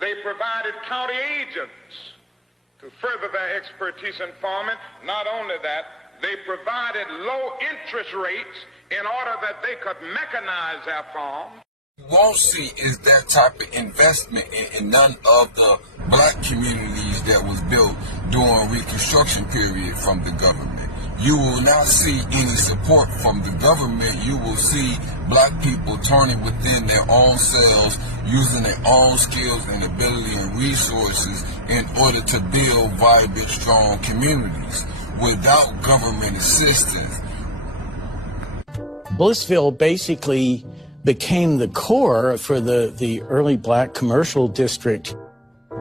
they provided county agents to further their expertise in farming. Not only that, they provided low interest rates in order that they could mechanize their farm. You won't see is that type of investment in none of the black communities that was built during Reconstruction period from the government. You will not see any support from the government. You will see black people turning within their own selves, using their own skills and ability and resources in order to build vibrant, strong communities without government assistance. Blissville basically became the core for the early black commercial district.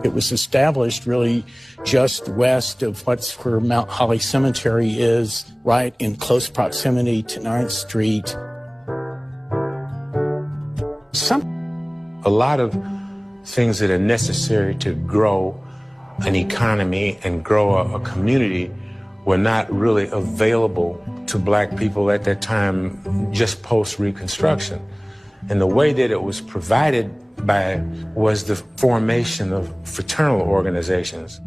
It was established really just west of where Mount Holly Cemetery is, right in close proximity to 9th Street. A lot of things that are necessary to grow an economy and grow a community were not really available to black people at that time, just post-Reconstruction. And the way that it was provided by was the formation of fraternal organizations.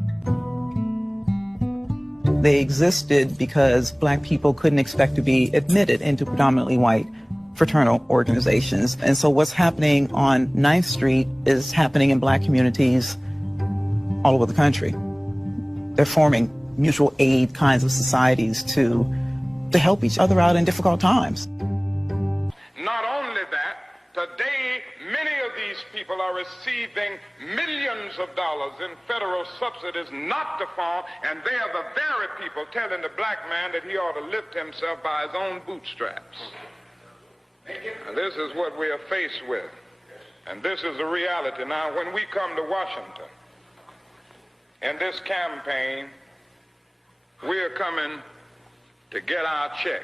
They existed because black people couldn't expect to be admitted into predominantly white fraternal organizations. And so what's happening on 9th Street is happening in black communities all over the country. They're forming mutual aid kinds of societies to help each other out in difficult times. Not only that, today many of these people are receiving millions of dollars in federal subsidies not to farm, and they are the very people telling the black man that he ought to lift himself by his own bootstraps. And this is what we are faced with, and this is the reality. Now, when we come to Washington in this campaign, we are coming to get our check.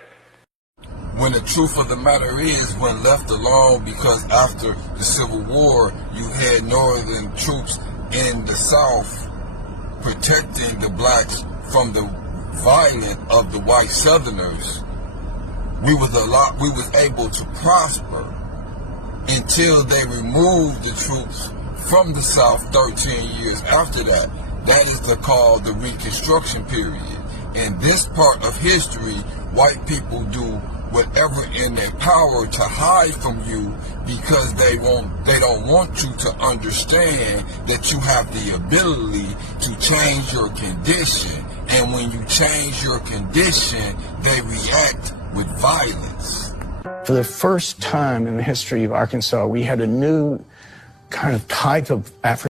When the truth of the matter is, when left alone, because after the Civil War, you had Northern troops in the South protecting the blacks from the violence of the white Southerners, we was able to prosper until they removed the troops from the South 13 years after that. That is called the Reconstruction period. In this part of history, white people do whatever in their power to hide from you because they don't want you to understand that you have the ability to change your condition. And when you change your condition, they react with violence. For the first time in the history of Arkansas, we had a new kind of type of African